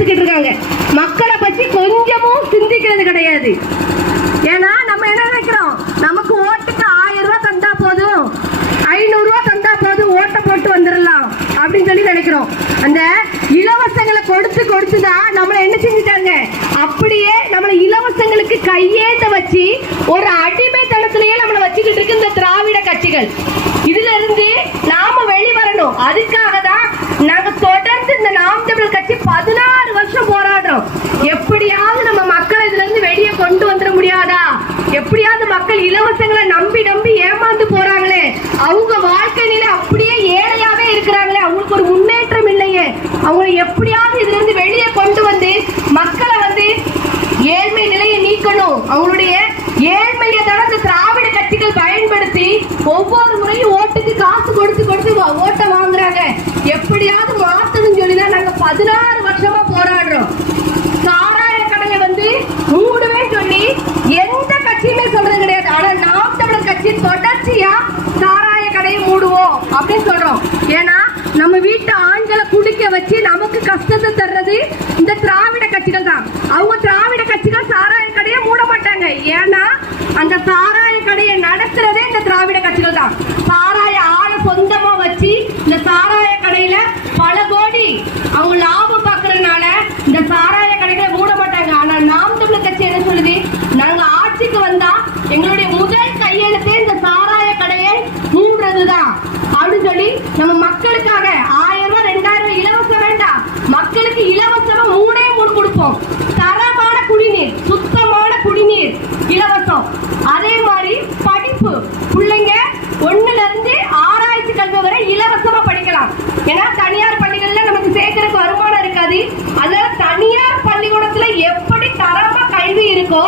எடுத்துக்கிட்டு இருக்காங்க. மக்களை பற்றி கொஞ்சமும் சிந்திக்கிறது கிடையாது. ஏன்னா நம்ம என்ன நினைக்கிறோம், நமக்கு ஓட்டுக்கு 1000 ரூபாய் தந்தா போதும், 500 ரூபாய் தந்தா போதும், ஓட்டை போட்டு வந்துடலாம் அப்படின்னு சொல்லி நினைக்கிறோம். அந்த இலவசங்களை கொடுத்துதான் நம்மளை என்ன செஞ்சுட்டாங்க, அப்படியே நம்மளை இலவசங்களுக்கு கையேந்த வச்சு ஒரு அடிமைத்தனத்திலேயே நம்மளை வச்சுக்கிட்டு இருக்கு இந்த திராவிட கட்சிகள். இதுல இருந்து நாம வெளிவரணும். அதுக்காக தான் நாங்க தொடர்ந்து இந்த நாம் தமிழர் கட்சி 16 வருஷம் போராடுறோம். எப்படியாவது நம்ம மக்களை இதுல இருந்து வெளியே கொண்டு வந்துட முடியாதா? எப்படியாவது மக்கள் இலவசங்களை நம்பி நம்பி ஏமாந்து போறாங்களே, அவங்க வாழ்க்கை நிலை அப்படியே ஏழையாவே இருக்கிறாங்களே, அவங்களுக்கு ஒரு முன்னேற்றம் இல்லையே, அவங்களை எப்படியாவது இதுல இருந்து வெளியே கொண்டு வந்து மக்களை வந்து ஏழ்மை நிலையை நீக்கணும். அவங்களுடைய ஏழ்மையை தான் இந்த திராவிட கட்சிகள் பயன்படுத்தி ஒவ்வொரு முறையும் ஓட்டுக்கு காசு கொடுத்து ஓட்டை வாங்குறாங்க. எப்படியாவது மாத்தணும் சொல்லிதான் நாங்க 16 வருஷமா போராடுறோம். சாராய கடையை வந்து மூடுவே சொல்லி எந்த கட்சியுமே சொல்றது கிடையாது. ஆனா நாம் தமிழர் கட்சி தொடர்ச்சியா சாராய கடையை மூடுவோம் அப்படின்னு சொல்றோம். ஏன்னா நம்ம வீட்டு ஆண்களை குடிக்க வச்சு நமக்கு கஷ்டத்தை தர்றது இந்த திராவிட கட்சிகள் தான். அவங்க திராவிட கட்சிகள் சாராய கடையை மூட மாட்டாங்க. ஏன்னா அந்த சாராய கடையை நடத்துறதே இந்த திராவிட கட்சிகள் தான். சாராய ஆளை சொந்தமா வச்சு இந்த சாராய கடையில பல கோடி அவங்க லாபம் பார்க்கறதுனால இந்த சாராய கடைகளை மூட மாட்டாங்க. ஆனா நாம் தமிழர் கட்சி என்ன சொல்லுது, நாங்க ஆட்சிக்கு வந்தா எங்களுடைய முதல் கையெழுத்தே இந்த சாராய கடையை மூடுறதுதான் அப்படின்னு சொல்லி நம்ம மக்களுக்காக 1000 ரூபாய் 2000 இலவசம் வேண்டாம், மக்களுக்கு இலவசமா 3 கொடுப்போம். தரமான குடிநீர், சுத்தமான குடிநீர் இலவசம். அதே மாதிரி படிப்பு, பிள்ளைங்க 1ல இருந்து 6ஆவது கல்வி வரை இலவசமா படிக்கலாம். ஏன்னா தனியார் பள்ளிகள்ல நமக்கு சேர்க்கறதுக்கு வருமானம் இருக்காது. அதனால தனியார் பள்ளிக்கூடத்துல எப்படி தரமா கல்வி இருக்கோ